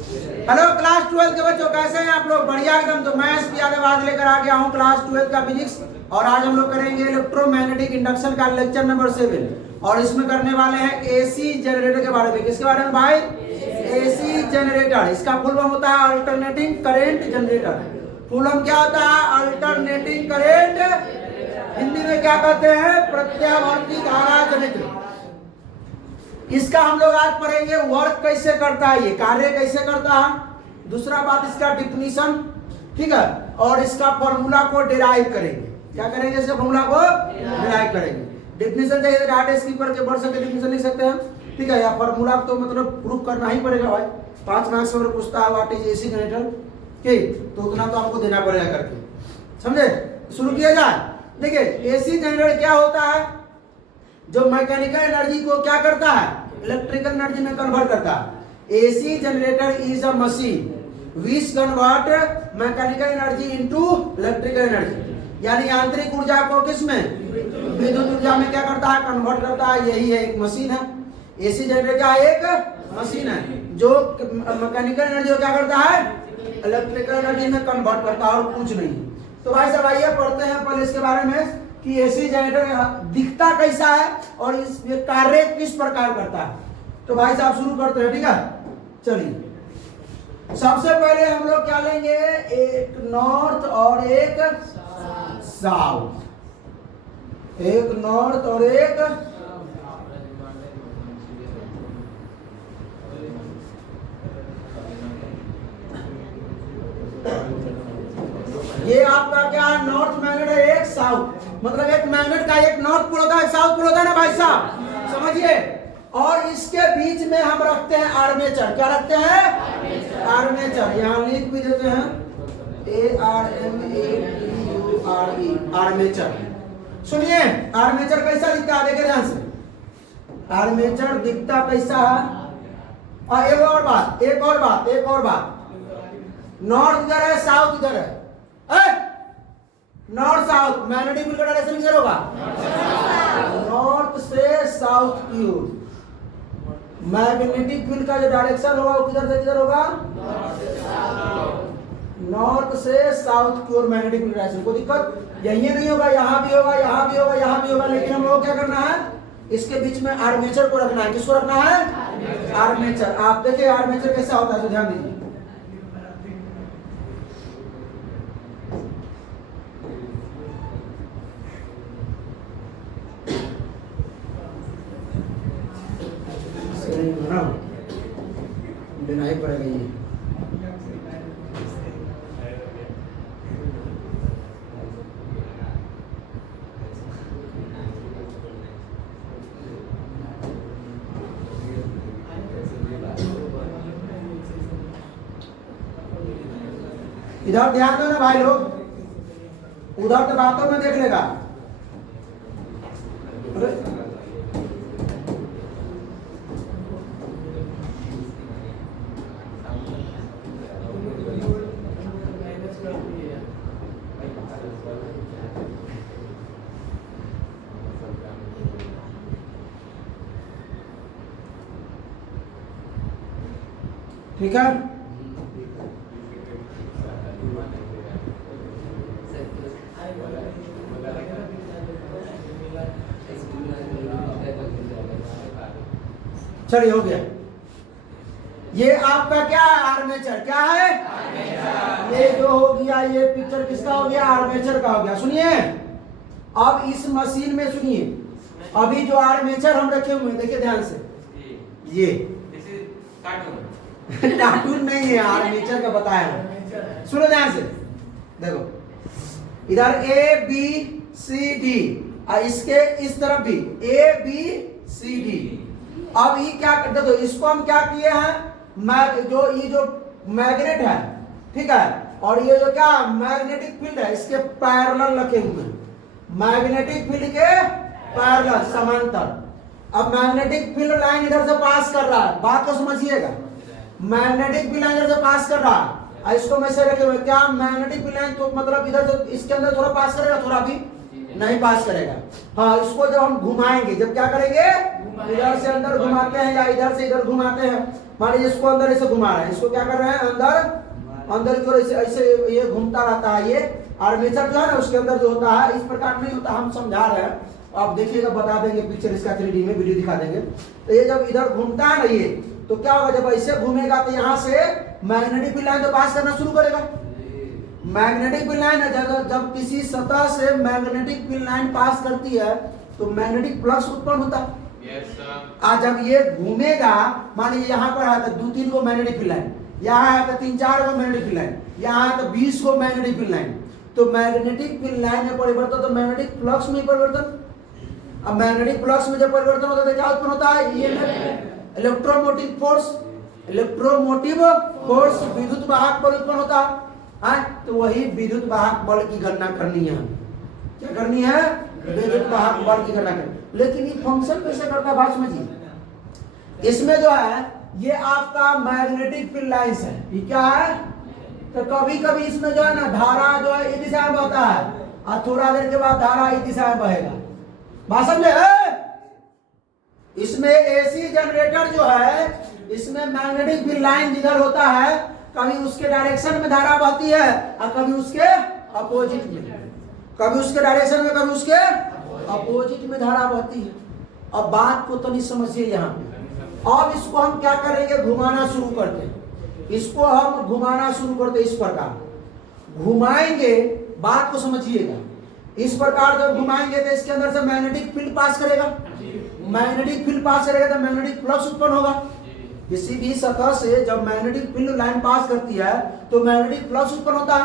Hello class 12 के बच्चों, कैसे हैं आप लोग? बढ़िया एकदम। तो मैं एसपी यादव आज लेकर आ गया हूँ क्लास 12 का फिजिक्स, और आज हम लोग करेंगे इलेक्ट्रोमैग्नेटिक इंडक्शन का लेक्चर नंबर 7। और इसमें करने वाले हैं एसी जनरेटर के बारे में। किसके बारे में भाई? AC generator. इसका फुल फॉर्म होता है alternating current generator. Full form क्या होता है? Alternating current. हिंदी में क्या कहते हैं? प्रत्यावर्ती धारा जनरेटर। इसका हम लोग आज पढ़ेंगे वर्क कैसे करता है, ये कार्य कैसे करता है। दूसरा बात इसका डिफिनीशन, ठीक है, और इसका फॉर्मूला को डिराइव करेंगे। क्या करेंगे? इसके फॉर्मूला को डिराइव करेंगे। डिफिनीशन चाहिए डाटा स्कीपर के बढ़ सकते डिफिनीशन लिख सकते हैं, ठीक है। या फॉर्मूला तो मतलब प्रूफ करना ही पड़ेगा भाई। 5 मार्क्स में पूछता है व्हाट इज एसी जनरेटर, ठीक, तो उतना तो हमको देना पड़ेगा करके, समझे। शुरू किया जाए। देखिए एसी जनरेटर क्या होता है? जो मैकेनिकल एनर्जी को क्या करता है? इलेक्ट्रिकल एनर्जी में कन्वर्ट करता है। AC generator is a machine which convert mechanical energy into electrical energy. यानी यांत्रिक ऊर्जा को किस में? विद्युत ऊर्जा में क्या करता है? कन्वर्ट करता है। यही है, एक मशीन है। एसी जनरेटर क्या है? एक मशीन है जो मैकेनिकल एनर्जी को क्या करता है? इलेक्ट्रिकल एनर्जी में कन्वर्ट करता है, और कुछ नहीं। तो भाई सब आइए पढ़ते हैं पहले इसके बारे में कि एसी जनरेटर दिखता कैसा है और इस कार्य किस प्रकार करता है। तो भाई साहब शुरू करते हैं, ठीक है। चलिए सबसे पहले हम लोग क्या लेंगे? एक नॉर्थ और एक साउथ। एक नॉर्थ और एक ये आपका क्या? नॉर्थ मैग्नेट है, एक साउथ। मतलब एक मैग्नेट का एक नॉर्थ पोल होता है, एक साउथ पोल होता है ना भाई साहब, समझिए। और इसके बीच में हम रखते हैं आर्मेचर। क्या रखते हैं? आर्मेचर। यहाँ लिख भी देते हैं ARMATURE, आर्मेचर। सुनिए आर्मेचर कैसा दिखता है, देखिए ध्यान से। आर्मेचर दिखता कैसा है? और एक और बात, नॉर्थ इधर है, साउथ इधर है। नॉर्थ साउथ मैग्नेटिक फील्ड का डायरेक्शन किधर होगा? नॉर्थ से साउथ की ओर। मैग्नेटिक फील्ड का जो डायरेक्शन होगा वो किधर से किधर होगा? नॉर्थ से साउथ की ओर मैग्नेटिक फील्ड डायरेक्शन। कोई दिक्कत यही नहीं होगा, यहाँ भी होगा, यहाँ भी होगा, यहाँ भी होगा। लेकिन हम लोग क्या करना है? इसके बीच में आर्मेचर को रखना है। किसको रखना है? आर्मेचर। आप देखिए आर्मेचर कैसा होता है, तो ध्यान दीजिए। देना ही पड़ेगा ये। इधर ध्यान दो ना भाई लोग, उधर तो बातों में देख लेगा। ठीक है। चलिए हो गया। ये आपका क्या है? आर्मेचर। क्या है? आर्मेचर। ये जो हो गया, ये पिक्चर किसका हो गया? आर्मेचर का हो गया। सुनिए अब इस मशीन में, सुनिए अभी जो आर्मेचर हम रखे हुए हैं, देखिए ध्यान से। ये कार्टून नहीं है, आर्मेचर का बताया। सुनो ध्यान से, देखो इधर A B C D, इसके इस तरफ भी A B C D। अब ये क्या करते, तो इसको हम क्या किए हैं? ये जो मैग्नेट है, ठीक है, और ये जो क्या मैग्नेटिक फील्ड है, इसके पैरेलल रखे हुए हैं। मैग्नेटिक फील्ड के पैरेलल, समांतर। अब मैग्नेटिक फील्ड लाइन इधर से पास कर रहा है, बात को समझिएगा। मैग्नेटिक फील्ड लाइन इधर से पास कर रहा है, इसको मैं से रखे हुए क्या? मैग्नेटिक फील्ड लाइन तो मतलब इधर से इसके अंदर थोड़ा पास करेगा, थोड़ा भी नहीं पास करेगा। हाँ, इसको जब हम घुमाएंगे, जब क्या करेंगे? इधर से अंदर घुमाते हैं या इधर से इधर घुमाते हैं, मान लीजिए इसको अंदर ऐसे घुमा रहे हैं, इसको क्या कर रहे हैं, अंदर की ओर ऐसे ऐसे ये घूमता रहता है। ये आर्मेचर जो है ना उसके अंदर जो होता है इस प्रकार नहीं होता, हम समझा रहे हैं, आप देखिएगा, बता देंगे पिक्चर इसका 3D में वीडियो दिखा देंगे। तो ये जब इधर घूमता है ना ये, तो क्या होगा, जब ऐसे घूमेगा तो यहाँ से मैग्नेटिक फील्ड लाइन तो पास करना शुरू करेगा। मैग्नेटिक फील्ड लाइन जब किसी सतह से मैग्नेटिक फील्ड लाइन पास करती है तो मैग्नेटिक फ्लक्स उत्पन्न होता है। आज जब ये घूमेगा, मान लीजिए यहाँ पर है तो 2-3 को मैग्नेटिक फील्ड लाइन, यहाँ है तो 3-4 को मैग्नेटिक फील्ड लाइन, यहाँ है तो 20 को मैग्नेटिक फील्ड लाइन। तो मैग्नेटिक फील्ड लाइन में परिवर्तन तो मैग्नेटिक फ्लक्स में परिवर्तन। अब मैग्नेटिक फ्लक्स में जब परिवर्तन होता है तो क्या उत्पन्न होता है, EMF, electromotive force. Electromotive force विद्युत वाहक बल उत्पन्न होता है। तो वही विद्युत वाहक बल की गणना करनी है। क्या करनी है, विद्युत वाहक बल की गणना करनी। लेकिन ये फंक्शन कैसे करता है बात समझिए। इसमें जो है ये आपका मैग्नेटिक फील्ड लाइंस है, ये क्या है, तो कभी कभी इसमें जो है ना धारा जो है इस दिशा में बहता है और थोड़ा देर के बाद धारा इस दिशा में बहेगा। बात समझे? इसमें एसी जनरेटर जो है इसमें मैग्नेटिक फील्ड लाइन जिधर होता है कभी उसके डायरेक्शन में धारा बहती है और कभी उसके अपोजिट में, कभी उसके डायरेक्शन में कभी उसके अपोजिट में धारा बहती है। अब बात को तो नहीं समझिए यहाँ पे। अब इसको हम क्या करेंगे, घुमाना शुरू करते हैं। इसको हम घुमाना शुरू करते इस प्रकार घुमाएंगे, बात को समझिएगा। इस प्रकार जब घुमाएंगे तो इसके अंदर से मैग्नेटिक फील्ड पास करेगा, मैग्नेटिक फील्ड पास करेगा तो मैग्नेटिक फ्लक्स उत्पन्न होगा। किसी भी सतह से जब मैग्नेटिक फील्ड लाइन पास करती है तो मैग्नेटिक फ्लक्स उत्पन्न होता है,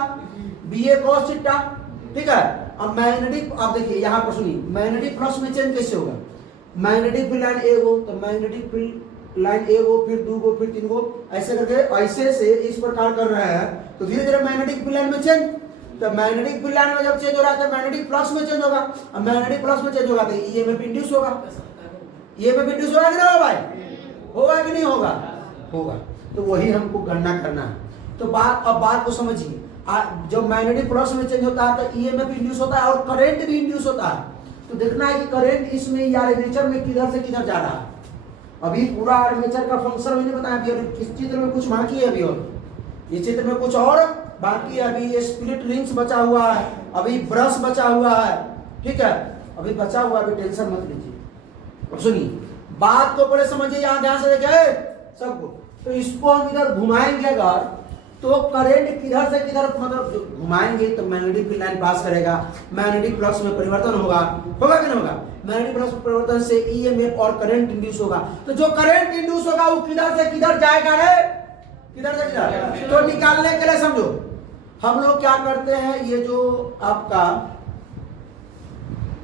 BA cos थीटा, ठीक है। अब मैग्नेटिक, आप देखिए यहाँ पर सुनिए, मैग्नेटिक फ्लक्स में चेंज कैसे होगा, मैग्नेटिक फील्ड लाइन ए गो तो मैग्नेटिक फील्ड लाइन ए गो, फिर 2 गो, फिर 3 गो, ऐसे करके ऐसे से इस प्रकार कर रहे हैं तो धीरे धीरे मैग्नेटिक फील्ड लाइन में चेंज। तो मैग्नेटिक फील्ड लाइन में जब चेंज हो रहा है तो मैग्नेटिक फ्लक्स में चेंज होगा। अब मैग्नेटिक फ्लक्स में चेंज होगा तो ईएमएफ इंड्यूस होगा। ईएमएफ इंड्यूस होगा कि नहीं होगा भाई, होगा कि नहीं होगा, होगा। तो वही हमको गणना करना है। तो बात को समझिए, जब मैग्नेटिक फ्लक्स में चेंज होता है तो ईएमएफ इंड्यूस होता है और करंट भी इंड्यूस होता है। तो देखना है कि करंट इसमें आर्मेचर में किधर से किधर जा रहा है। अभी पूरा आर्मेचर का फंक्शन मैंने बताया, अभी किस चित्र में कुछ बाकी है, अभी और ये चित्र में कुछ और बाकी है। अभी ये स्प्लिट रिंग्स बचा हुआ है, अभी ब्रश बचा हुआ है, ठीक है, अभी बचा हुआ है, अभी टेंशन मत लीजिए। अब सुनिए, बात को पहले समझिए, यहाँ ध्यान से देखिए सबको। तो इसको हम इधर घुमाएंगे अगर, तो करंट किधर से किधर मतलब घुमाएंगे तो मैग्नेटिक फील्ड लाइन पास करेगा, मैग्नेटिक फ्लक्स में परिवर्तन होगा, होगा कि नहीं होगा। मैग्नेटिक फ्लक्स परिवर्तन से ईएमएफ और करंट इंड्यूस होगा। तो जो करंट इंड्यूस होगा वो किधर से किधर जाएगा रे, किधर से किधर। तो निकालने के लिए समझो हम लोग क्या करते हैं, ये जो आपका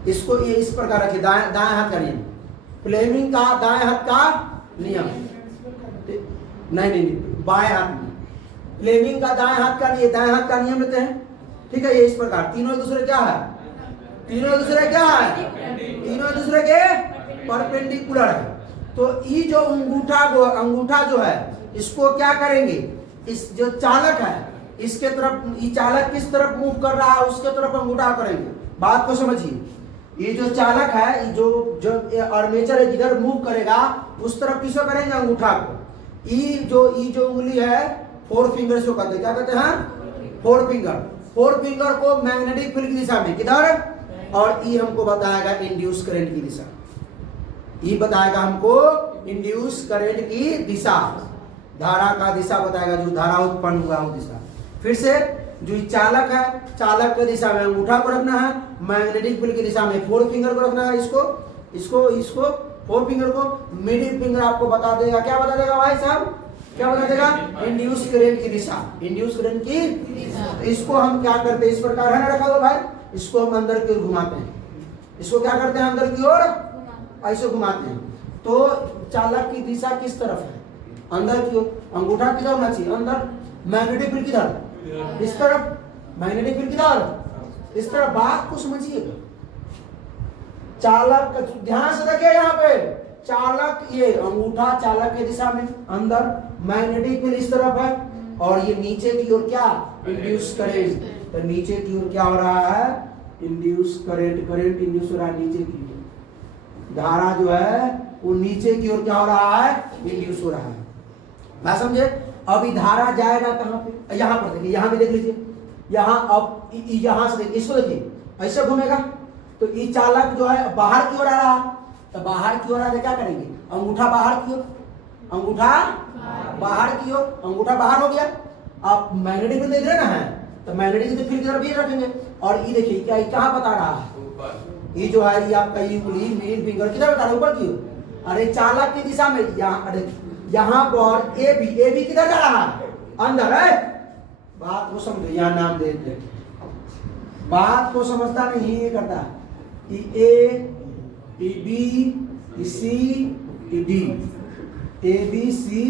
इसको ये इस प्रकार रखिए, दाएं हाथ का नियम, फ्लेमिंग का दाएं हाथ का नियम, नहीं बाएं हाथ, फ्लेमिंग का दाएं हाथ का, ये दाएं हाथ का नियम लेते हैं, ठीक है। ये इस प्रकार तीनों एक दूसरे क्या है, तीनों एक दूसरे क्या है, तीनों एक दूसरे के परपेंडिकुलर है। तो ये जो अंगूठा जो है इसको क्या करेंगे, इस जो चालक है इसके तरफ, ये चालक किस तरफ मूव कर रहा है उसके तरफ अंगूठा करेंगे। बात को समझिए, ये जो चालक है, जो आर्मेचर है जिधर मूव करेगा उस तरफ किसको करेंगे, अंगूठा को। ये जो उंगली है 4 फिंगर को कहते हैं, क्या कहते हैं, 4 फिंगर को मैग्नेटिक फील्ड की दिशा में किधर, और ये हमको बताएगा इंड्यूस करंट की दिशा, ये बताएगा हमको इंड्यूस करंट की दिशा, धारा का दिशा बताएगा, जो धारा उत्पन्न हुआ वो दिशा। फिर से जो चालक है, चालक की दिशा में अंगूठा को रखना है, मैग्नेटिक फील्ड की दिशा में 4 फिंगर को रखना है, इसको 4 फिंगर को, मिडिल फिंगर आपको बता देगा, क्या बता देगा भाई साहब, क्या बता देगा, इंड्यूस करंट की दिशा, इंड्यूस करंट की दिशा। इसको हम क्या करते हैं, इस प्रकार है ना रखा हुआ भाई, इसको हम अंदर की ओर घुमाते हैं, इसको क्या करते हैं, अंदर की ओर ऐसे घुमाते हैं। तो चालक की दिशा किस तरफ है, अंदर की ओर, अंगूठा किधर होना चाहिए, अंदर, मैग्नेटिक फील्ड किधर, इस तरफ, मैग्नेटिक फील्ड किधर, इस तरफ। बात को समझिएगा, चालक ध्यान से देखिए, यहाँ पे चालक, ये अंगूठा चालक की दिशा में अंदर, मैग्नेटिक फील्ड इस तरफ है, और ये नीचे की ओर क्या, इंड्यूस करंट, तो नीचे की ओर क्या हो रहा है, इंड्यूस करंट इंड्यूस हो रहा है नीचे की ओर, धारा जो है वो नीचे की ओर क्या हो रहा है, इंड्यूस हो रहा है। बात समझे। अब ये धारा जाएगा कहाँ पे, यहाँ पर देखिए, यहाँ भी देख लीजिए, यहाँ अब यहाँ से देखिए, इसको देखिए ऐसे घूमेगा तो ये चालक जो है बाहर की ओर आ रहा, तो बाहर की ओर आ रहा क्या करेंगे, अंगूठा बाहर की ओर, अंगूठा बाहर की ओर, अंगूठा बाहर हो गया। आप मैग्नेटिक फील्ड देख रहे ना है, तो मैग्नेटिक फील्ड की तरफ ये रखेंगे, और ये देखिए क्या ये कहाँ बता रहा है, ये जो है ये आपका ये उंगली मिडिल फिंगर किधर बता रहा है, ऊपर की ओर। अरे चालक की दिशा में यहाँ, अरे यहाँ पर ए बी किधर जा रहा है, अंदर है। बात को समझो, यहाँ नाम दे दे, बात को समझता नहीं ये करता है, A B C D, A B C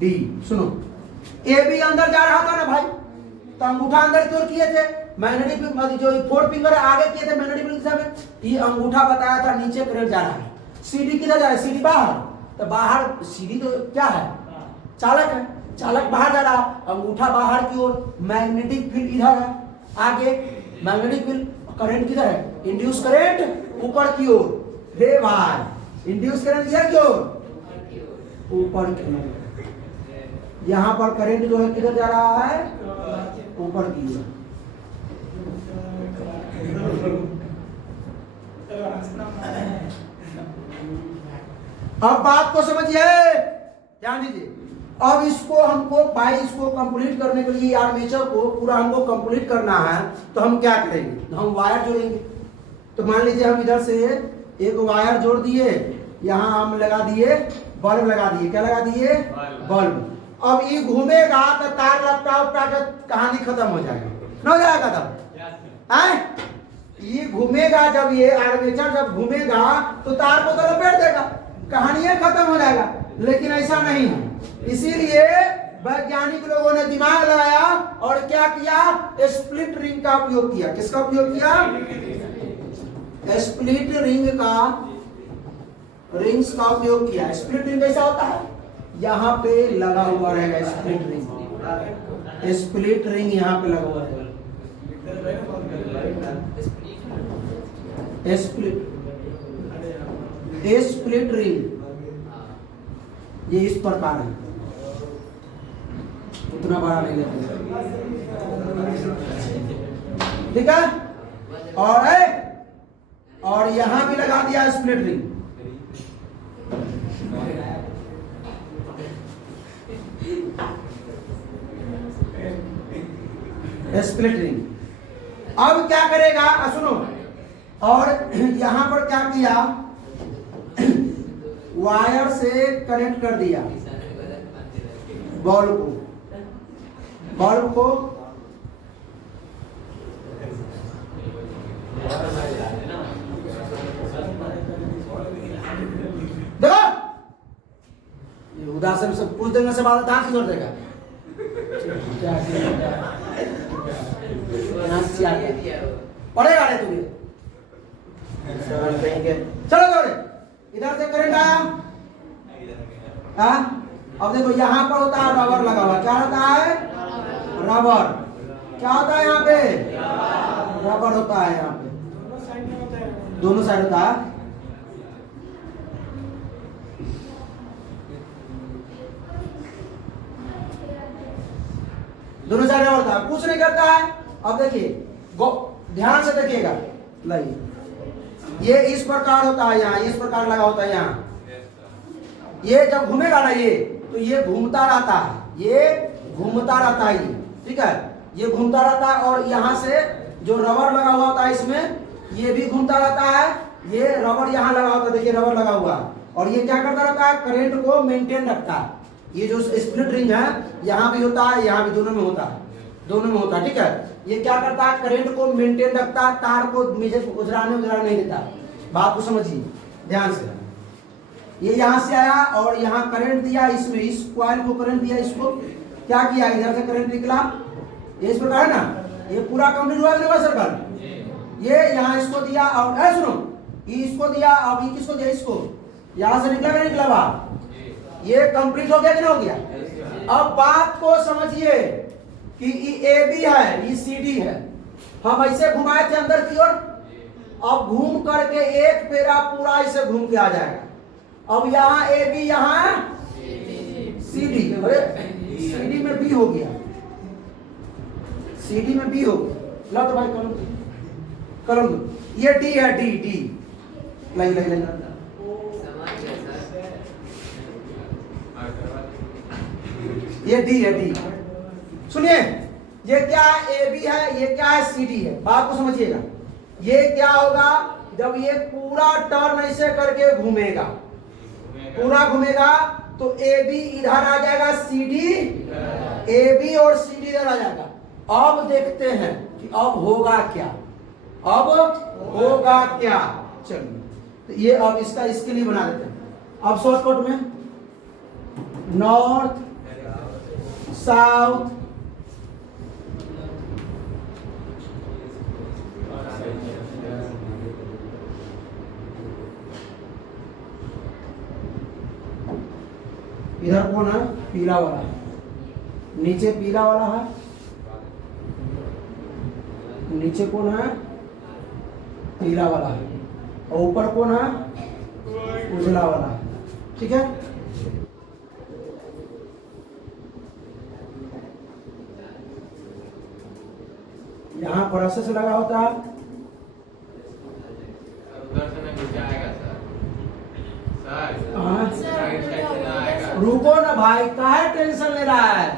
D. सुनो, ए बी अंदर जा रहा था ना भाई, तो अंगूठा अंदर की ओर किए थे, मैग्नेटिक जो फोर्थ फिंगर आगे किए थे मैग्नेटिक दिशा में, ये अंगूठा बताया था नीचे करंट जा रहा है। सीडी किधर जा रहा है, सीडी बाहर, तो बाहर सीडी तो क्या है, चालक है, चालक बाहर जा रहा, अंगूठा बाहर की ओर, मैग्नेटिक फील्ड इधर है, आगे मैग्नेटिक फील्ड, करंट किधर है, इंड्यूस करंट ऊपर की ओर, हे भाई इंड्यूस करंट किधर की ओर, ऊपर की ओर। यहाँ पर करंट जो है किधर जा रहा है, ऊपर की ओर। अब बात को समझिए, ध्यान दीजिए। अब इसको हमको भाई इसको कंप्लीट करने के लिए आर्मेचर को पूरा हमको कंप्लीट करना है, तो हम क्या करेंगे, हम वायर जोड़ेंगे। तो मान लीजिए हम इधर से एक वायर जोड़ दिए, यहाँ हम लगा दिए बल्ब, लगा दिए, क्या लगा दिए, बल्ब। अब ये घूमेगा तो तार लपटा उपटा के कहानी खत्म हो जाएगा, न हो जाएगा खत्म है। ये घूमेगा, जब ये आर्मेचर जब घूमेगा तो तार को तो लपेट देगा, कहानी खत्म हो जाएगा। लेकिन ऐसा नहीं है, इसीलिए वैज्ञानिक लोगों ने दिमाग लगाया और क्या किया, स्प्लिट रिंग का उपयोग किया। किसका उपयोग किया, स्प्लिट रिंग का, रिंग्स का उपयोग किया। स्प्लिट रिंग कैसा होता है, यहाँ पे लगा हुआ रहेगा स्प्लिट रिंग, स्प्लिट रिंग यहाँ पे लगा हुआ है, स्प्लिट रिंग ये इस प्रकार है, उतना बड़ा नहीं लेते, ठीक है। और यहां भी लगा दिया स्प्लिट रिंग, स्प्लिट रिंग। अब क्या करेगा, सुनो, और यहां पर क्या किया, वायर से कनेक्ट कर दिया बल्ब को, देखो ये उदासन से पूछ देने से बाद कहां से जोड़ देगा, पड़ेगा रे तुम्हें, चलो जोड़े। इधर से करंट आया, अब देखो यहाँ पर होता है रबर लगा हुआ, क्या होता है, रबर, क्या होता है यहाँ पे, रबर होता है, यहाँ पे दोनों साइड होता है। दोनों साइड रबर होता है, कुछ नहीं करता है। अब देखिए ध्यान से देखिएगा, लाइए ये इस प्रकार होता है, यहाँ इस प्रकार लगा होता है, यहाँ ये जब घूमेगा ना ये, तो ये घूमता रहता है, ये घूमता रहता है, ये ठीक है, ये घूमता रहता है। और यहाँ से जो रबर लगा हुआ होता है इसमें, ये भी घूमता रहता है, ये रबर यहाँ लगा होता है, देखिए रबर लगा हुआ है, और ये क्या करता रहता है, करंट को मेंटेन रखता है। ये जो स्प्लिट रिंग है यहाँ भी होता है, यहाँ भी, दोनों में होता है, दोनों में होता है, ठीक है। ये क्या करता है, करंट को मेंटेन रखता है, तार को उजराने नहीं देता। बात को समझिए ध्यान से, ये यहाँ से आया और यहाँ करंट दिया, इसमें इस कॉइल को करंट दिया, इसको क्या किया, इधर से करंट निकला, ये इस प्रकार है ना, ये पूरा कंप्लीट हुआ सर्कल। ये यहाँ इसको दिया और सुनो, ये इसको दिया, अब ये किसको दिया, इसको, यहाँ से निकला निकला बाहर, ये कंप्लीट हो गया कि नहीं हो गया। अब बात को समझिए कि ये ए बी है, ये सी डी है, हम ऐसे घुमाए थे अंदर की ओर, अब घूम करके एक पेरा पूरा ऐसे घूम के आ जाएगा। अब यहाँ ए बी, यहाँ सी CD, अरे CD में B हो गया, CD में B हो गया। ला तो भाई कलम दो, ये D है, D लाई ये D है, D। सुनिए, ये क्या है, AB है, ये क्या है, CD है। बात को समझिएगा, ये क्या होगा जब ये पूरा टर्न ऐसे करके घूमेगा, पूरा घूमेगा तो AB इधर आ जाएगा, CD, AB और CD इधर आ जाएगा। अब देखते हैं कि अब होगा क्या, अब होगा क्या। चलिए, तो ये अब इसका इसके लिए बना देते हैं। अब शॉर्टकट में नॉर्थ साउथ इधर कौन है, पीला वाला, नीचे पीला वाला है, नीचे कौन है, पीला वाला है, और ऊपर कौन है, उजला वाला है। ठीक है, यहाँ प्रोसेस लगा होता है, रुको ना भाई, काहे टेंशन ले रहा है,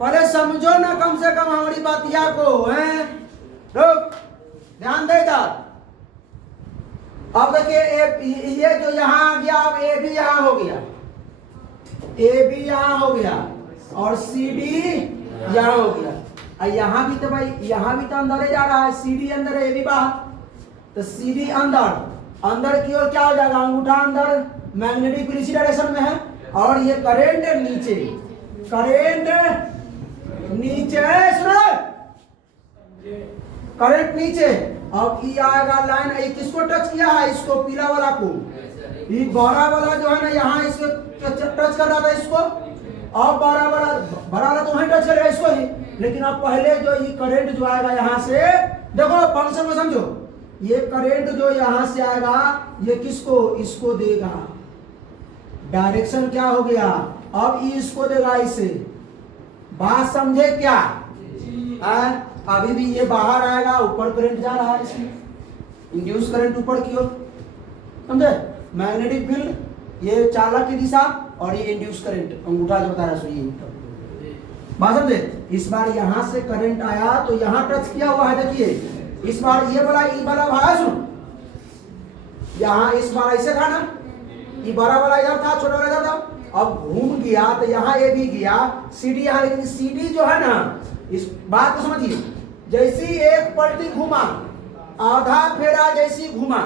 पहले समझो ना कम से कम हमारी बातिया को, हैं? रुक, ध्यान दे इधर। अब देखिए, ये जो यहाँ आ गया, अब ए भी यहाँ हो गया, ए भी यहाँ हो गया, और सी डी यहाँ हो गया। यहाँ भी तो भाई, यहाँ भी तो अंदर जा रहा है, सी डी अंदर है, ए भी बाहर, तो सी डी अंदर की ओर क्या हो जाएगा, अंगूठा अंदर, मैग्नेटिक फील्ड इसी डायरेक्शन में है, और ये करंट नीचे, करंट नीचे। अब ये आएगा लाइन, किसको टच किया है, इसको, पीला वाला को, ये बड़ा वाला जो है ना यहाँ इसको टच कर रहा था इसको, अब बड़ा वाला तो वहीं टच करेगा इसको ही, लेकिन अब पहले जो ये करंट जो आएगा यहाँ से, देखो फंक्शन में समझो, ये करंट जो यहाँ से आएगा ये किसको, इसको देगा, डायरेक्शन क्या हो गया, अब ये इसको देगा इसे। बात समझे क्या? अभी भी ये बाहर आएगा, ऊपर करंट जा रहा है इसमें, इंड्यूस करंट ऊपर की ओर, समझे? मैग्नेटिक फील्ड ये चालक की दिशा, और ये इंड्यूस करंट अंगूठा जो बता रहा है ये बात समझे। इस बार यहां से करंट आया तो यहां टच किया हुआ है, देखिए इस बार ये वाला भागा, सुन यहां इस बार ऐसे था ना, ये बड़ा वाला इधर था, छोटा वाला इधर था, अब घूम गया तो यहाँ ये भी गया, सीडी यहाँ, लेकिन सीडी जो है ना, इस बात को समझिए, जैसी एक पलटी घूमा, आधा फेरा जैसी घूमा,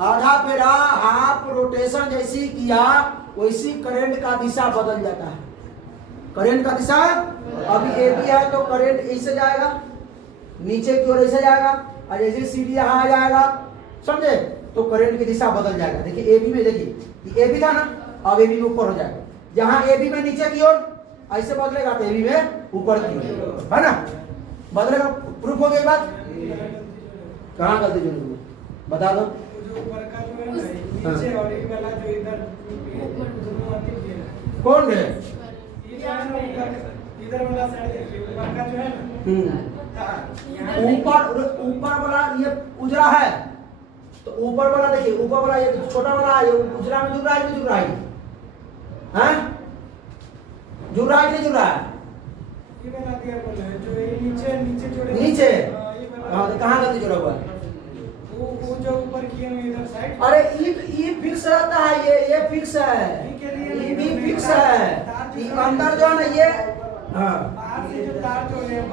आधा फेरा हाफ रोटेशन जैसी किया, वैसी करंट का दिशा बदल जाता है। करंट का दिशा, अभी ए बी है तो करंट ऐसे जाएगा, नीचे की ओर ऐसे जाएगा, और जैसे सीडी यहाँ आ जाएगा, समझे, तो करंट की दिशा बदल जाएगा। देखिए ए बी में, देखिए ए बी था ना, अब ए बी में ऊपर हो जाएगा, जहां ए बी में नीचे की ओर ऐसे बदलेगा तो ए बी में ऊपर की ओर, है ना, बदलेगा। प्रूफ हो गई बात? कहाँ गलती जो बता दो, कौन है ऊपर वाला, ये उजरा है तो ऊपर वाला देखिए, ऊपर वाला ये छोटा वाला है, ये उजरा में जुड़ रहा है, नहीं जुड़ रहा है, हैं? जुड़ रहा है, नहीं जुड़ रहा है, ये बना दिया बोले जो ये नीचे जोड़े, नीचे, हाँ तो कहाँ गलती जुड़ा हुआ है, वो जो ऊपर किए हुए इधर साइड, अरे ये फिक्स रहता है, ये फिक्स है, ये भी फिक्स है, ये अंदर जो है ना ये, हाँ बाहर से जो तार जोड़े हैं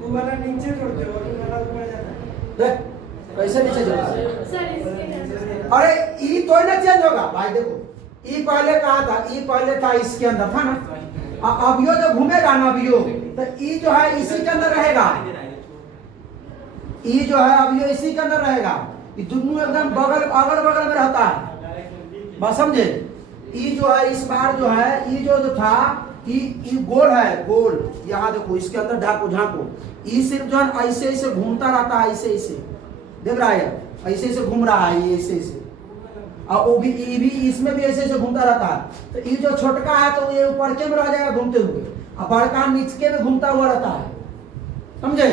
वो वाला नीचे जोड़ते हो, वो वाला ऊपर जाता है, देख कैसे नीचे जोड़ा, अरे ई तो ना चेंज होगा भाई, देखो ई पहले कहाँ था, ई पहले था इसके अंदर था ना, अब यो जो घूमेगा ना, अब यो तो ई जो है इसी के अंदर रहेगा, ई जो है अब यो इसी के अंदर रहेगा, ये दोनों एकदम अगल बगल में रहता है, बस समझे। ई जो है इस बार जो है, ई जो था, ई गोल है, गोल, यहाँ देखो इसके अंदर झांको, ई सिर्फ जो है ऐसे ऐसे घूमता रहता है, ऐसे ऐसे देख रहा है, ऐसे ऐसे घूम रहा है ये, ऐसे ऐसे, और वो भी ई भी इसमें भी ऐसे ऐसे घूमता रहता है। तो ये जो छोटका है तो ये ऊपर के में रह जाएगा घूमते हुए, और बड़का नीचे में घूमता हुआ रहता है, समझे।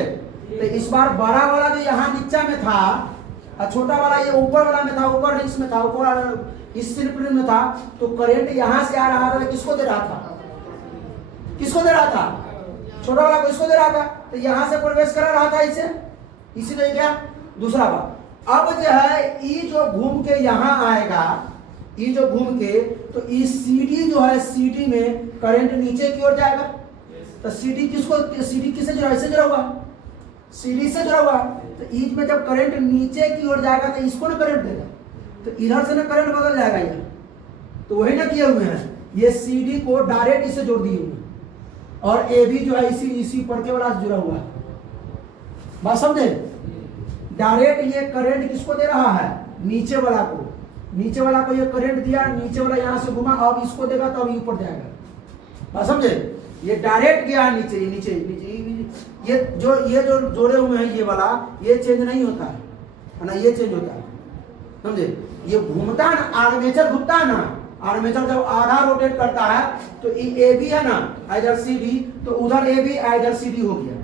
तो इस बार बड़ा वाला जो यहाँ नीचा में था और छोटा वाला ये ऊपर वाला में था, ऊपर रिंग्स में था, ऊपर इस स्लिप रिंग में था। तो करंट यहाँ से आ रहा था, किसको दे रहा था, किसको दे रहा था, छोटा वाला को इसको दे रहा था। तो यहाँ से प्रवेश करा रहा था इसे, इसीलिए क्या दूसरा बात। अब जो है ये जो घूम के यहाँ आएगा, ये जो घूम के तो इस सीडी जो है, सीडी में करंट नीचे की ओर जाएगा। तो सीडी किसको, सीडी किससे जुड़ा, इससे जुड़ा हुआ, सीडी से जुड़ा हुआ। तो ईच में जब करंट नीचे की ओर जाएगा तो इसको ना करंट देगा, तो इधर से ना करंट बदल जाएगा ये। तो वही ना किए हुए हैं, ये सीडी को डायरेक्ट इससे जोड़ दिए हुए, और ए भी जो है इसी पर्के वाला से जुड़ा हुआ है। बात समझे, डायरेक्ट ये करंट किसको दे रहा है, नीचे वाला को, नीचे वाला को ये करंट दिया, नीचे वाला यहाँ से घुमा, अब इसको देगा तो अब ऊपर जाएगा। बात समझे, ये डायरेक्ट गया नीचे, नीचे नीचे ये जो जोड़े हुए हैं ये वाला, ये चेंज नहीं होता है ना, ये चेंज होता है, समझे। ये घूमता है ना, आर्मेचर घूमता है ना, आर्मेचर जब आधा रोटेट करता है तो ए बी है ना इधर सी डी, तो उधर ए बी इधर सी डी हो गया।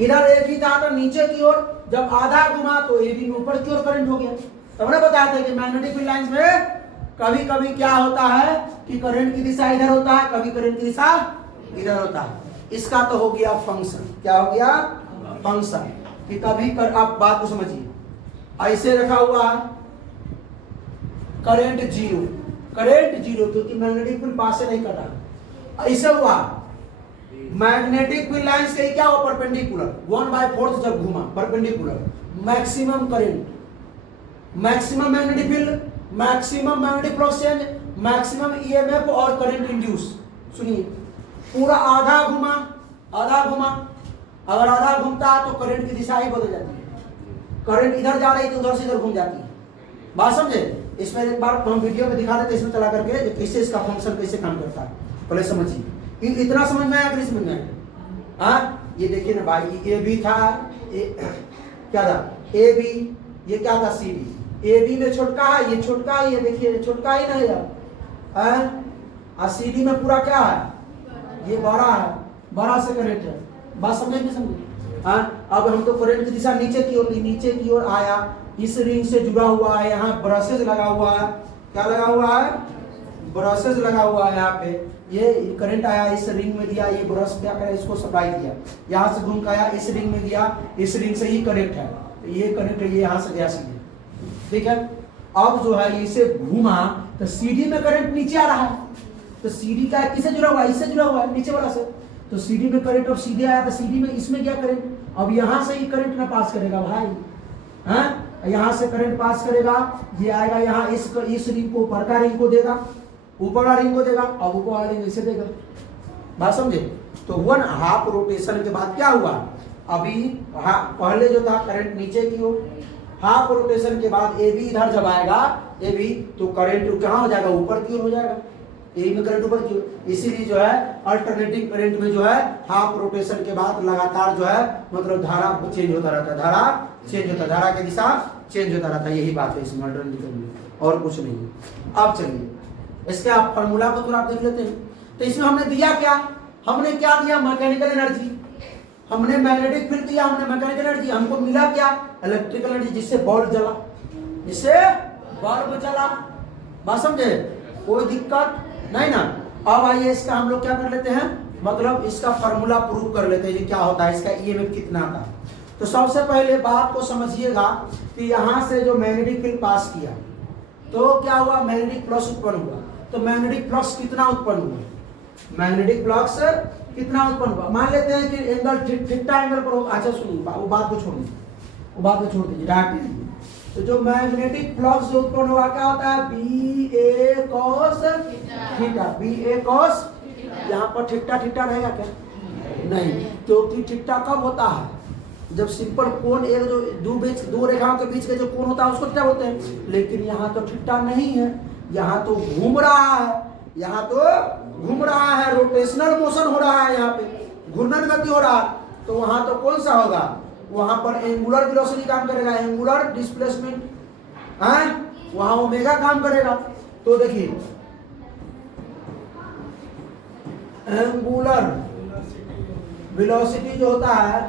इधर ए बी था तो नीचे की ओर, जब आधा घुमा तो ए बी में ऊपर की ओर करंट हो गया। तो हमने बताया था कि मैग्नेटिक फील्ड लाइंस में कभी कभी क्या होता है कि करंट की दिशा इधर होता है, कभी करंट की दिशा इधर होता है। इसका तो हो गया फंक्शन, क्या हो गया फंक्शन, कि कभी कर, आप बात को समझिए, ऐसे रखा हुआ है करंट जीरो, करंट जीरो क्योंकि मैग्नेटिक फील्ड पास से नहीं कर रहा। ऐसे हुआ मैग्नेटिक फील्ड लाइंस के क्या हुआ, परपेंडिकुलर 1/4 जब घुमा perpendicular, maximum current, maximum magnetic field, maximum magnetic flux change, maximum EMF और करंट इंड्यूस। सुनिए, पूरा आधा घुमा, आधा घुमा, अगर आधा घूमता है तो करंट की दिशा ही बदल जाती है, करंट इधर जा रही तो उधर से इधर घूम जाती है। बात समझे, इसमें एक बार हम वीडियो में दिखा देते, इसमें चला करके कैसे इसका फंक्शन कैसे काम करता है, पहले समझिए। इतना समझ में आया कि समझ में आया? ये देखिए ना भाई, ए बी था, क्या था ए बी, ये क्या था सी डी। ए बी में छोटका है, ये छोटका है, ये देखिए छोटका ही नहीं है, और सी डी में पूरा क्या है, ये बड़ा है, बड़ा से करंट है। बात समझे नहीं समझे? अब हम तो करंट की दिशा नीचे की ओर, नीचे की ओर आया, इस रिंग से जुड़ा हुआ है, यहाँ ब्रशेज लगा हुआ है, क्या लगा हुआ है, ब्रशेज लगा हुआ है। यहाँ पे ये करंट आया, इस रिंग में दिया, ये ब्रश क्या करे, इसको सप्लाई दिया, यहाँ से घूम के आया, इस रिंग में दिया, इस रिंग से ही करंट है, तो ये करंट है, ये यहाँ से गया सीधे, ठीक है। अब जो है इसे घूमा तो सीडी में करंट नीचे आ रहा है, तो सीडी का किससे जुड़ा हुआ है, इससे जुड़ा हुआ है, नीचे वाला से। तो सीडी में करंट अब सीधे आया, तो सीडी में इसमें क्या करंट, अब यहाँ से ही करंट ना पास करेगा भाई, हाँ यहाँ से करंट पास करेगा, ये आएगा यहाँ, इस रिंग को ऊपर का रिंग को देगा, ऊपर वाला रिंग को देगा, अब ऊपर वाला रिंग इसे देगा। बात समझे। तो 1/2 रोटेशन के बाद क्या हुआ, अभी पहले जो था करंट नीचे की ओर, हाफ रोटेशन के बाद ए बी इधर जब आएगा, ए बी तो करंट कहाँ हो जाएगा, ऊपर की ओर हो जाएगा, ए में करंट ऊपर की ओर। इसीलिए जो है अल्टरनेटिंग करंट में जो है हाफ रोटेशन के बाद लगातार जो है मतलब धारा चेंज होता रहता है, धारा चेंज होता है, धारा की दिशा चेंज होता रहता है। यही बात है इसमें अल्टरनेटिंग में, और कुछ नहीं है। अब चलिए इसके आप फॉर्मूला को थोड़ा देख लेते हैं। तो इसमें हमने दिया क्या, हमने क्या दिया, मैकेनिकल एनर्जी, हमने मैग्नेटिक फील्ड दिया, हमने मैकेनिकल एनर्जी, हमको मिला क्या, इलेक्ट्रिकल एनर्जी, जिससे बल्ब जला, जिससे बल्ब जला। बात समझे, कोई दिक्कत नहीं ना। अब आइए इसका हम लोग क्या कर लेते हैं, मतलब इसका फॉर्मूला प्रूव कर लेते हैं, क्या होता है इसका ईएमएफ कितना था। तो सबसे पहले बात को समझिएगा कि यहाँ से जो मैग्नेटिक फील्ड पास किया तो क्या हुआ, मैग्नेटिक फ्लक्स उत्पन्न हुआ। तो मैग्नेटिक फ्लक्स कितना उत्पन्न हुआ, मैग्नेटिक फ्लक्स कितना उत्पन्न हुआ, मान लेते हैं कि एंगल थीटा एंगल पर हो। अच्छा सुनिए, वो बात को छोड़ दीजिए, वो बात को छोड़ दीजिए, डायरेक्ट। तो जो मैग्नेटिक फ्लक्स जो उत्पन्न हुआ क्या होता है, बी ए कॉस थीटा, बी ए कॉस, यहाँ पर थीटा थीटा रहेगा क्या, नहीं, क्योंकि थीटा कब होता है, जब सिंपल कोण, एक जो दो रेखाओं के बीच के जो कोण होता है उसको थीटा बोलते हैं। लेकिन यहाँ तो थीटा नहीं है, यहाँ तो घूम रहा है, यहाँ तो घूम रहा है, रोटेशनल मोशन हो रहा है, यहाँ पे घूर्णन गति हो रहा है। तो वहां तो कौन सा होगा, वहां पर एंगुलर वेलोसिटी काम करेगा, एंगुलर डिस्प्लेसमेंट, वहां ओमेगा काम करेगा। तो देखिए एंगुलर वेलोसिटी जो होता है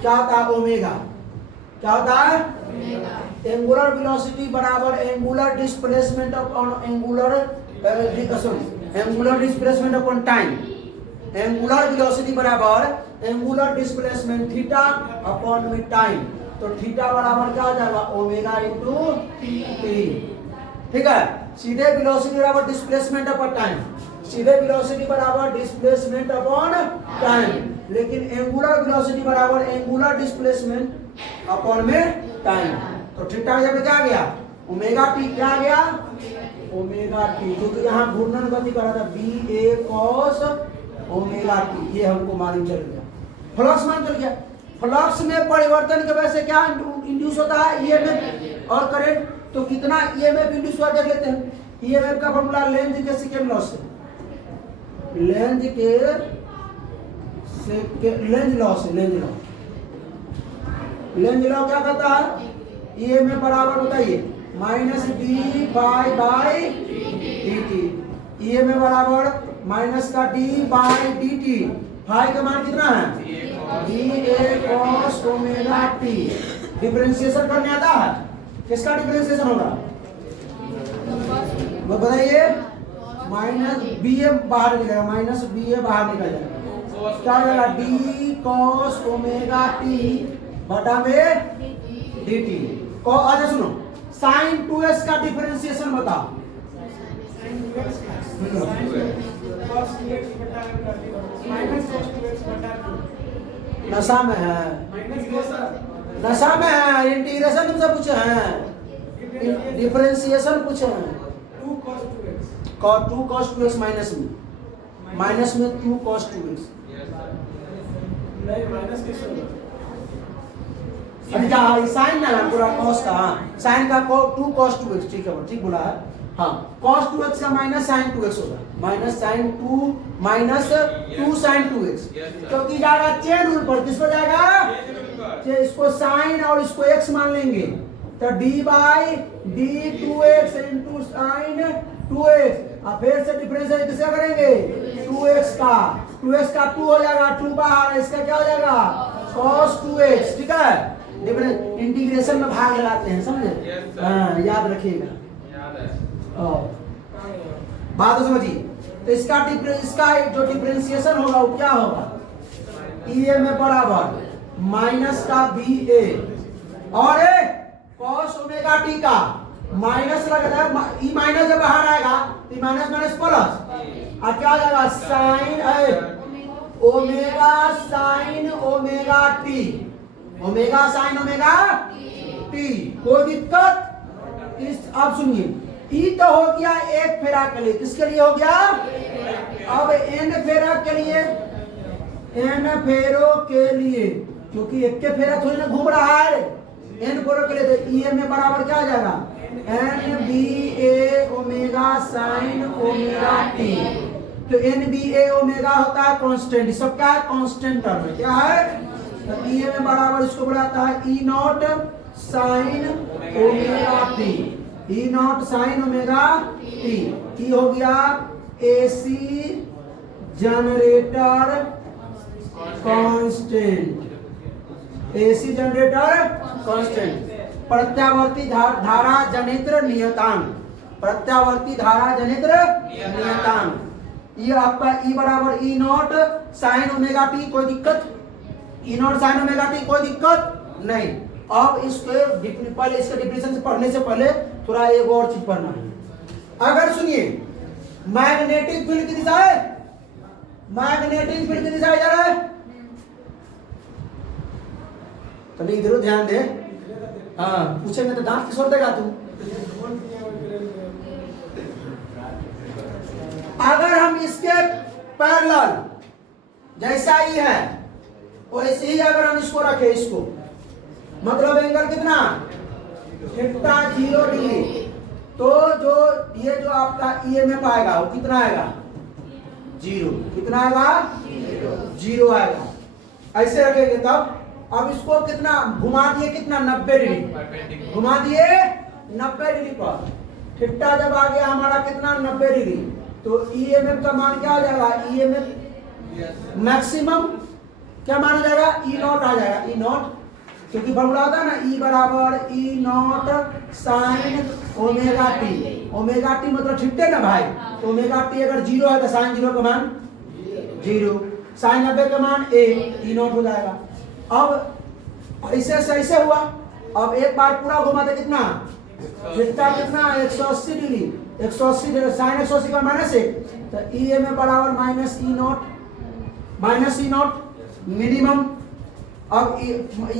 क्या होता है, ओमेगा। क्या होता है, एंगुलर वेलोसिटी बराबर angular displacement on angular displacement upon time. Angular velocity बराबर एंगुलर डिस्प्लेसमेंट थीटा अपॉन में टाइम। तो थीटा बराबर क्या हो जाएगा, ओमेगा इंटू टी। ठीक है, सीधे वेलोसिटी बराबर डिस्प्लेसमेंट अपॉन टाइम, सीधे वेलोसिटी बराबर डिस्प्लेसमेंट अपॉन टाइम, लेकिन एंगुलर वेलोसिटी बराबर एंगुलर डिस्प्लेसमेंट अपॉन में टाइम। तो थीटा जब क्या गया, ओमेगा टी क्या गया, ओमेगा टी, क्योंकि यहाँ घूर्णन गति कर रहा था बी ए कॉस ओमेगा टी, ये हमको मालूम चल गया। फ्लक्स मान चल गया। फ्लक्स में परिवर्तन की वजह से क्या इंड्यूस होता है, ईएमएफ और करंट। तो कितना ईएमएफ इंड्यूस हुआ देख लेते हैं। ईएमएफ का फॉर्मूला लेंज के सेकेंड लॉ से, लेंज लॉ क्या कहता है, ईएमएफ बराबर बताइए minus d by d t. EMF बराबर माइनस का d by d t. Phi का मान कितना है, d a cos omega t. Differentiation करने आता है, किसका डिफरेंशिएशन होगा वो बताइए। माइनस बी ए बाहर निकलेगा, माइनस बी ए बाहर निकल जाएगा, क्या हो जाएगा, डी कॉस ओमेगा टी बटा में डी टी। अच्छा सुनो, साइन 2x का डिफरेंशिएशन बताओ। नशा में है, नशा में है, इंटीग्रेशन तुमसे पूछे हैं, डिफरेंशिएशन पूछे हैं। 2 cos 2x माइनस में 2 cos 2x। अच्छा साइन ना है पूरा कॉस का, साइन का 2 cos 2x, ठीक है ठीक बोला है। हाँ cos 2x का माइनस साइन 2x होगा, minus sign 2 minus 2 sign 2x। तो की जाएगा चेन रूल पर, किस पर जाएगा, इसको साइन और इसको x मान लेंगे। तो d by D 2x into sine 2x, और फिर से डिफरेंशिएट किसका करेंगे, 2x का 2 हो जाएगा, 2 बाहर, इसका क्या हो जाएगा cos 2x। ठीक है, इंटीग्रेशन में भाग लगाते हैं, समझे, हाँ याद रखिएगा, बात तो समझिए। तो इसका जो डिफरेंशिएशन होगा वो क्या होगा, ईएमएफ बराबर माइनस का बी ए और कॉस ओमेगा टी का माइनस लगता है, ई माइनस जब बाहर आएगा तो माइनस माइनस प्लस, और क्या हो जाएगा sine omega sine omega t, omega sine omega T. कोई दिक्कत इस, अब सुनिए, ई तो हो गया एक फेरा के लिए, किसके लिए हो गया, अब एन फेरा के लिए, एन फेरों के लिए, क्योंकि एक के फेरा थोड़ी ना घूम रहा है, एन फेरों के लिए। तो ईएमएफ बराबर क्या आ जाएगा, एन बी ए ओमेगा साइन ओमेगा टी। तो एन बी ए ओमेगा होता है कांस्टेंट, सब क्या है कांस्टेंट टर्म है, क्या है। तो ईएमएफ बराबर इसको बुलाता है E naught sine omega t, E naught sine omega t. E हो गया AC generator constant, AC generator constant. प्रत्यावर्ती धारा जनित्र नियतांक, प्रत्यावर्ती धारा जनित्र नियतांक। ये आपका ई बराबर E naught sine omega T, कोई दिक्कत, ई नॉट साइन ओमेगा टी कोई दिक्कत नहीं। अब इसको पहले इसके डिफिनेशन से पढ़ने से पहले थोड़ा एक और चीज पढ़ना है। अगर सुनिए मैग्नेटिक फील्ड की दिशा है, मैग्नेटिक फील्ड की दिशा इधर है, तो नहीं इधर ध्यान दे, हाँ पूछेंगे तो दांत किस ओर देगा तू। अगर हम इसके पैरेलल जैसा ही है वैसे ही अगर हम इसको रखें, इसको मतलब एंगल कितना थीटा 0 डिग्री, तो जो ये जो आपका ईएमएफ आएगा वो कितना आएगा, 0। कितना आएगा, 0 आएगा। ऐसे रखेंगे तब, अब इसको कितना घुमा दिए, कितना 90 डिग्री घुमा दिए 90 डिग्री पर। थीटा जब आ गया हमारा कितना 90 डिग्री, तो ईएमएफ का मान क्या हो जाएगा, ईएमएफ मैक्सिमम क्या माना जाएगा, ई नॉट आ जाएगा, ई नॉट, क्योंकि फॉर्मूला होता है ना ई बराबर E naught sine omega t. Omega t मतलब थीटा ना भाई, तो ओमेगा टी अगर 0 है तो साइन 0 का मान 0, साइन 90 का मान 1, ई नॉट हो जाएगा। अब ऐसे से ऐसे हुआ, अब एक बार पूरा घुमा दे कितना, थीटा कितना 180 डिग्री, 180 साइन 180 का माइनस 1, तो ई एम ए बराबर माइनस ई नॉट मिनिमम। अब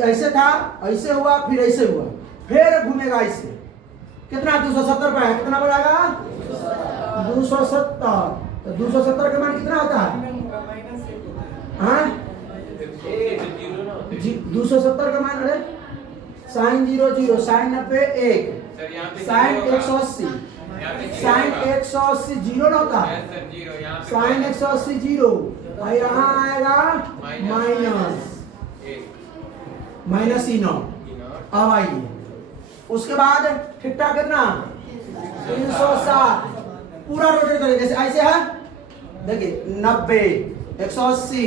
ऐसे था, ऐसे हुआ, फिर ऐसे हुआ, फिर घूमेगा ऐसे, कितना 270 पे है, कितना बढ़ाएगा 270, तो 270 का मान कितना होता है, हाँ 270 का मान, अरे साइन 0 0, साइन 90 1, साइन 180, साइन 180 0 ना होता है, साइन 180 0, और यहाँ आएगा माइनस ई नॉट। अब आइए उसके बाद थीटा कितना 360, पूरा रोटेट करेंगे जैसे ऐसे है, देखिए 90 180,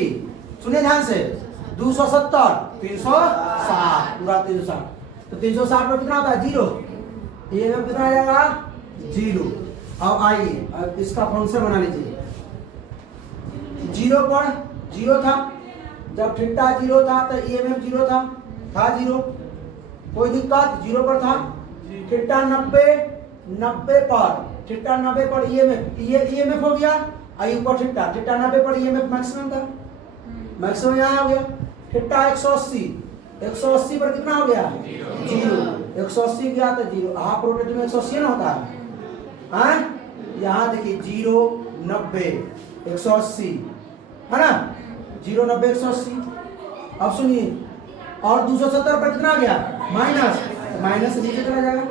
सुनिए ध्यान से, 270 360, पूरा 360, तो 360 पर कितना होता है 0, ये में कितना आ जाएगा 0। अब आइए अब इसका फंक्शन बना लीजिए, 0 पर 0 था, जब थीटा 0 था तो ईएमएफ 0 था 0, कोई दिक्कत 0 पर था। थीटा 90 पर, थीटा 90 पर ईएमएफ हो गया, आई ऊपर थीटा 90 पर ईएमएफ मैक्सिमम था, मैक्सिमम यहाँ हो गया। थीटा 180 पर कितना हो गया 0, 180 गया तो 0, हाफ रोटेट में 180 ना होता है, हाँ यहाँ देखिए 0 90 180 है ना, 0 90 180। अब सुनिए, और 270 पर कितना आ गया माइनस से नीचे चला जाएगा,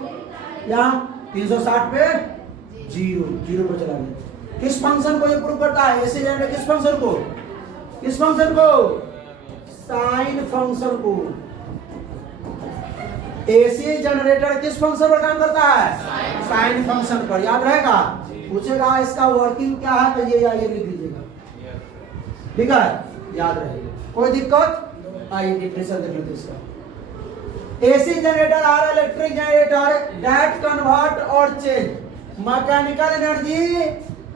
यहाँ 360 पे 0 पर चला गया। किस फंक्शन को ये प्रूव करता है, ऐसे जाएंगे किस फंक्शन को, साइन फंक्शन को। एसी जनरेटर किस फंक्शन पर काम करता है, साइन फंक्शन पर, याद रहेगा, पूछेगा इसका वर्किंग क्या है तो ये लिख लीजिएगा, ठीक है, याद रहेगा, कोई दिक्कत। आइए डिफिनेशन देख लेते हैं इसका। AC generator are electric generator that convert और चेंज मैकेनिकल एनर्जी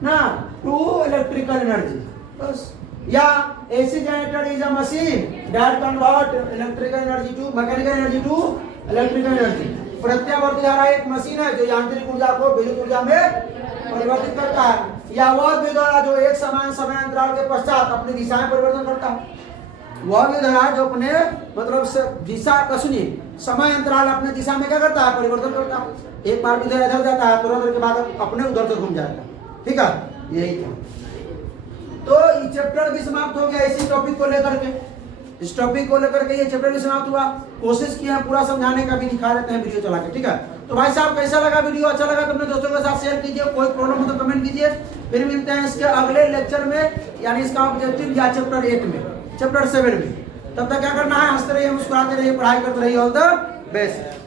ना टू इलेक्ट्रिकल एनर्जी, बस। या AC generator is a machine that convert electrical energy to mechanical energy to electrical energy. प्रत्यावर्ती धारा एक मशीन है जो यांत्रिक ऊर्जा को विद्युत ऊर्जा में परिवर्तित करता है, या वह विद्युत धारा जो एक समान समय अंतराल के पश्चात अपनी दिशा में परिवर्तन करता है। वह विद्युत धारा जो अपने मतलब दिशा का, सुनिए, समय अंतराल अपने दिशा में क्या करता है, परिवर्तन करता है। एक बार विद्युत इधर जाता है, तुरंत देर के बाद अपने उधर से घूम जाएगा, ठीक है, यही था। तो ये चैप्टर भी समाप्त हो गया इसी टॉपिक को लेकर के, इस टॉपिक को लेकर के ये चैप्टर भी समाप्त हुआ। कोशिश किया पूरा समझाने का, भी दिखा देते हैं वीडियो चला के, ठीक है। तो भाई साहब कैसा लगा वीडियो, अच्छा लगा तो अपने दोस्तों के साथ शेयर कीजिए, कोई प्रॉब्लम हो तो कमेंट कीजिए। फिर मिलते हैं इसके अगले लेक्चर में, यानी इसका ऑब्जेक्टिव या चैप्टर 8 में, चैप्टर 7 में। तब तक क्या करना है, हंसते रहिए, मुस्कुराते रहिए, पढ़ाई करते रहिए। All the best.